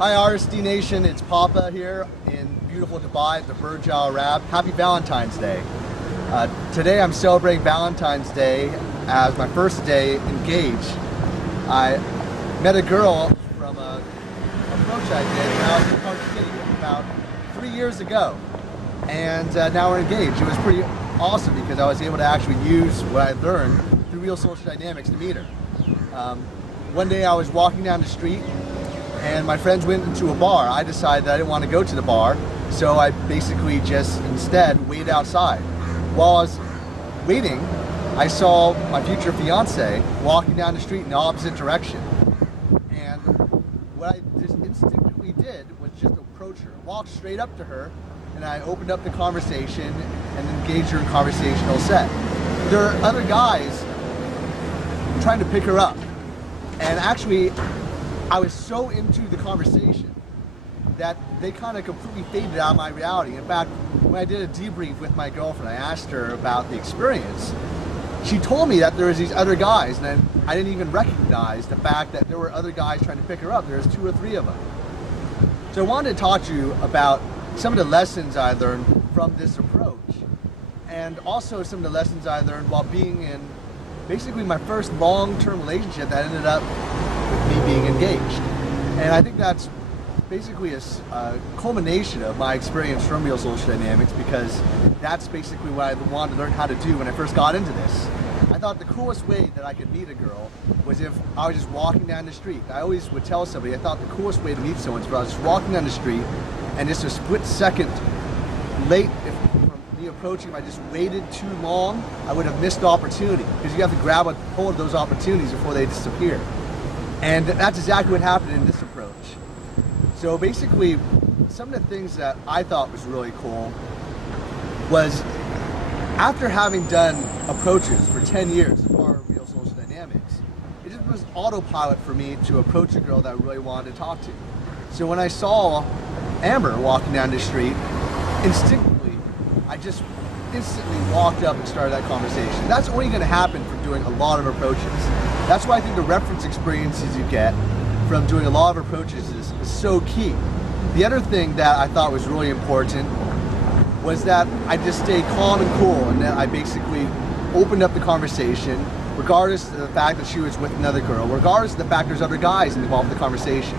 Hi RSD Nation, it's Papa here in beautiful Dubai at the Burj Al Arab. Happy Valentine's Day. Today I'm celebrating Valentine's Day as my first day engaged. I met a girl from an approach I did when I was in Park City about 3 years ago. And now we're engaged. It was pretty awesome because I was able to actually use what I learned through real social dynamics to meet her. One day I was walking down the street and my friends went into a bar. I decided that I didn't want to go to the bar, so I basically just instead waited outside. While I was waiting, I saw my future fiance walking down the street in the opposite direction. And what I just instinctively did was just approach her, walk straight up to her, and I opened up the conversation and engaged her in conversational set. There are other guys trying to pick her up, and actually I was so into the conversation that they kind of completely faded out of my reality. In fact, when I did a debrief with my girlfriend, I asked her about the experience. She told me that there was these other guys, and I didn't even recognize the fact that there were other guys trying to pick her up. There's 2 or 3 of them. So I wanted to talk to you about some of the lessons I learned from this approach, and also some of the lessons I learned while being in basically my first long-term relationship that ended up with me being engaged. And I think that's basically a culmination of my experience from real social dynamics, because that's basically what I wanted to learn how to do when I first got into this. I thought the coolest way that I could meet a girl was if I was just walking down the street. I always would tell somebody I thought the coolest way to meet someone is if I was just walking down the street and just a split second late from me approaching, if I just waited too long, I would have missed the opportunity, because you have to grab a hold of those opportunities before they disappear. And that's exactly what happened in this approach. So basically, some of the things that I thought was really cool was, after having done approaches for 10 years as part of real social dynamics, it just was autopilot for me to approach a girl that I really wanted to talk to. So when I saw Amber walking down the street, instinctively, I just instantly walked up and started that conversation. That's only going to happen from doing a lot of approaches. That's why I think the reference experiences you get from doing a lot of approaches is so key. The other thing that I thought was really important was that I just stayed calm and cool, and that I basically opened up the conversation regardless of the fact that she was with another girl, regardless of the fact there's other guys involved in the conversation.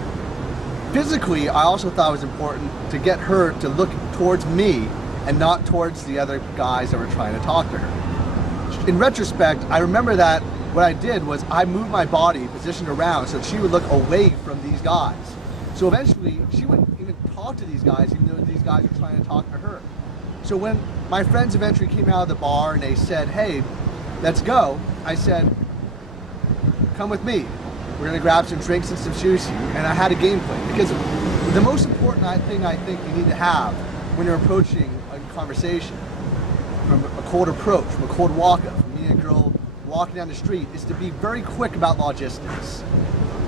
Physically, I also thought it was important to get her to look towards me and not towards the other guys that were trying to talk to her. In retrospect, I remember that what I did was I moved my body, positioned around, so that she would look away from these guys. So eventually, she wouldn't even talk to these guys, even though these guys were trying to talk to her. So when my friends eventually came out of the bar and they said, "Hey, let's go," I said, "Come with me. We're gonna grab some drinks and some sushi." And I had a game plan, because the most important thing I think you need to have when you're approaching a conversation, from a cold approach, from a cold walk-up, from meeting a girl walking down the street, is to be very quick about logistics.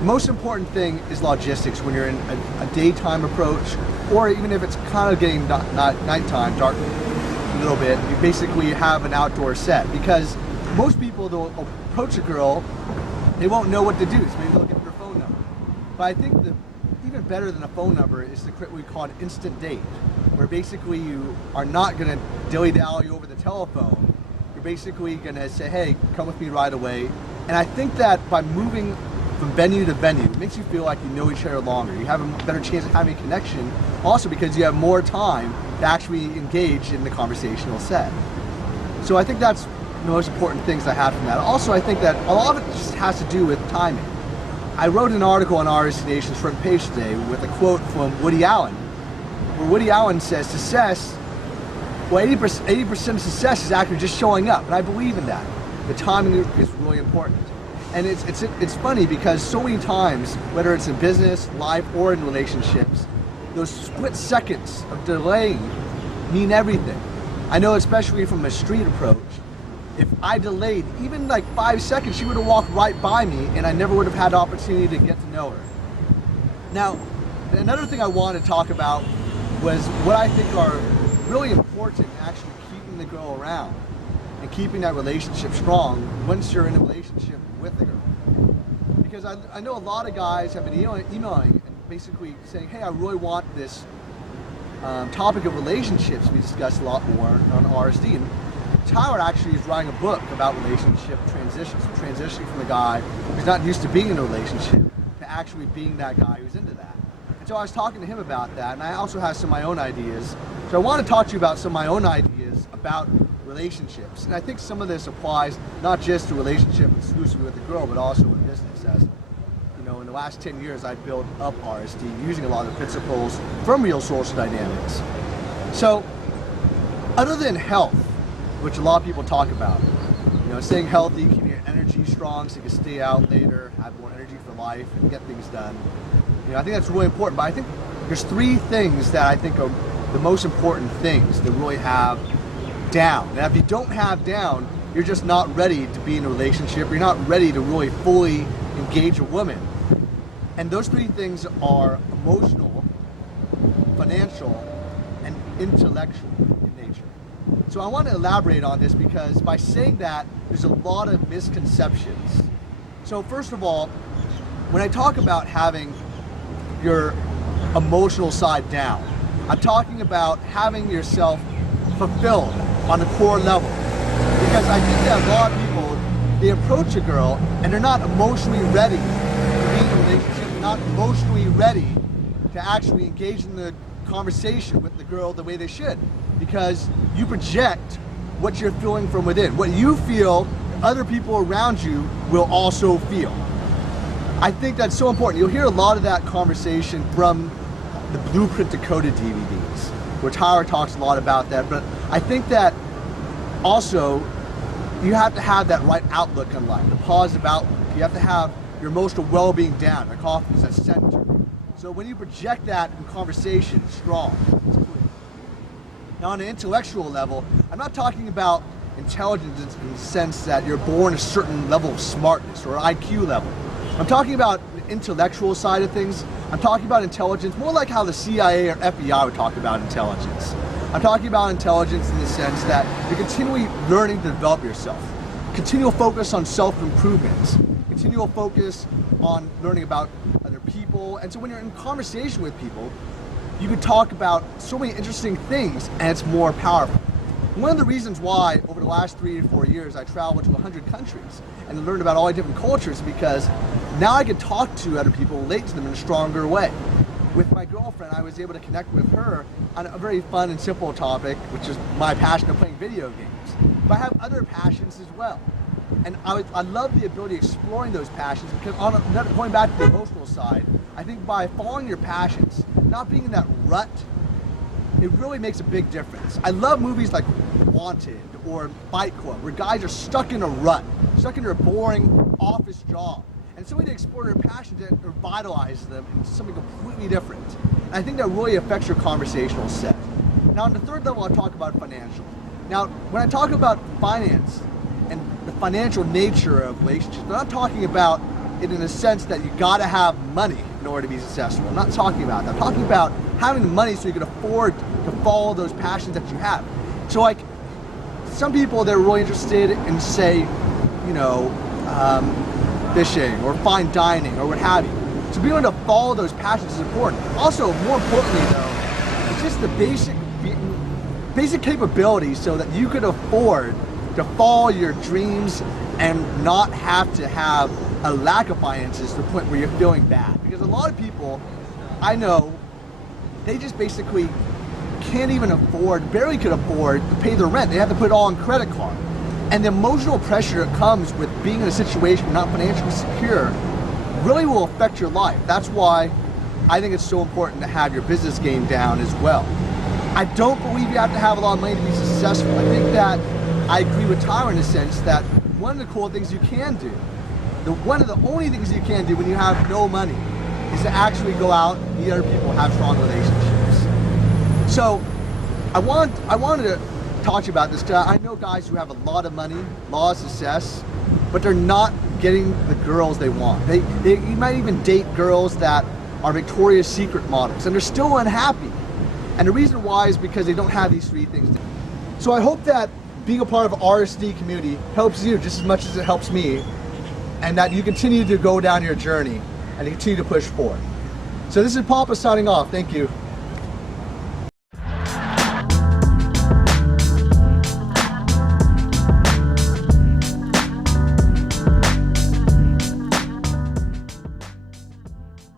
The most important thing is logistics when you're in a daytime approach, or even if it's kind of getting nighttime, dark a little bit, you basically have an outdoor set. Because most people, they'll approach a girl, they won't know what to do, so maybe they'll get their phone number. But I think that even better than a phone number is the what we call an instant date, where basically you are not going to dilly-dally over the telephone. You're basically going to say, "Hey, come with me right away." And I think that by moving from venue to venue, it makes you feel like you know each other longer. You have a better chance of having a connection, also because you have more time to actually engage in the conversational set. So I think that's the most important things I had from that. Also, I think that a lot of it just has to do with timing. I wrote an article on RSD Nation's front page today with a quote from Woody Allen, where Woody Allen says success, well, 80% of success is actually just showing up, and I believe in that. The timing is really important. And it's funny because so many times, whether it's in business, life, or in relationships, those split seconds of delaying mean everything. I know, especially from a street approach, if I delayed even like 5 seconds, she would have walked right by me and I never would have had the opportunity to get to know her. Now, another thing I wanted to talk about was what I think are really important in actually keeping the girl around and keeping that relationship strong once you're in a relationship with the girl. Because I know a lot of guys have been emailing and basically saying, hey, I really want this topic of relationships to be discussed a lot more on RSD. And Tyler actually is writing a book about relationship transitions, transitioning from a guy who's not used to being in a relationship to actually being that guy who's into that. And so I was talking to him about that, and I also have some of my own ideas. So I want to talk to you about some of my own ideas about relationships. And I think some of this applies not just to relationship exclusively with a girl, but also in business. As you know, in the last 10 years, I've built up RSD using a lot of the principles from real social dynamics. So other than health, which a lot of people talk about, you know, staying healthy, keeping your energy strong so you can stay out later, have more energy for life, and get things done. You know, I think that's really important. But I think there's 3 things that I think are the most important things to really have down. And if you don't have down, you're just not ready to be in a relationship. You're not ready to really fully engage a woman. And those 3 things are emotional, financial, and intellectual in nature. So I want to elaborate on this because by saying that, there's a lot of misconceptions. So first of all, when I talk about having your emotional side down, I'm talking about having yourself fulfilled on a core level. Because I think that a lot of people, they approach a girl and they're not emotionally ready to be in a relationship, they're not emotionally ready to actually engage in the conversation with the girl the way they should. Because you project what you're feeling from within. What you feel, other people around you will also feel. I think that's so important. You'll hear a lot of that conversation from the Blueprint Decoded DVDs, where Tyler talks a lot about that. But I think that also you have to have that right outlook in life, the positive outlook. You have to have your emotional well-being down, your confidence at center. So when you project that in conversation, it's strong. It's clear. Now on an intellectual level, I'm not talking about intelligence in the sense that you're born a certain level of smartness or IQ level. I'm talking about the intellectual side of things. I'm talking about intelligence more like how the CIA or FBI would talk about intelligence. I'm talking about intelligence in the sense that you're continually learning to develop yourself. Continual focus on self-improvements. Continual focus on learning about other people. And so when you're in conversation with people, you can talk about so many interesting things and it's more powerful. One of the reasons why over the last 3 to 4 years I traveled to 100 countries and learned about all the different cultures, because now I can talk to other people, relate to them in a stronger way. With my girlfriend, I was able to connect with her on a very fun and simple topic, which is my passion of playing video games. But I have other passions as well. And I love the ability of exploring those passions, because going back to the emotional side, I think by following your passions, not being in that rut, it really makes a big difference. I love movies like Wanted or Fight Club, where guys are stuck in a rut, stuck in their boring office job. And so we need to explore their passions and revitalize them into something completely different. And I think that really affects your conversational set. Now on the 3rd level, I'll talk about financial. Now, when I talk about finance and the financial nature of relationships, I'm not talking about it in the sense that you gotta have money in order to be successful. I'm not talking about that. I'm talking about having the money so you can afford to follow those passions that you have. So like, some people, they're really interested in, say, you know, fishing or fine dining or what have you. So being able to follow those passions is important. Also, more importantly though, it's just the basic capabilities so that you could afford to follow your dreams and not have to have a lack of finances to the point where you're feeling bad. Because a lot of people I know, they just basically can't even afford, barely could afford to pay their rent. They have to put it all on credit card. And the emotional pressure that comes with being in a situation where you're not financially secure really will affect your life. That's why I think it's so important to have your business game down as well. I don't believe you have to have a lot of money to be successful. I think that I agree with Tyler in the sense that one of the cool things you can do, one of the only things you can do when you have no money, is to actually go out, meet other people, have strong relationships. So I wanted to talk to you about this because I know guys who have a lot of money, a lot of success, but they're not getting the girls they want. You might even date girls that are Victoria's Secret models and they're still unhappy. And the reason why is because they don't have these 3 things. So I hope that being a part of RSD community helps you just as much as it helps me, and that you continue to go down your journey and continue to push forward. So this is Papa signing off. Thank you.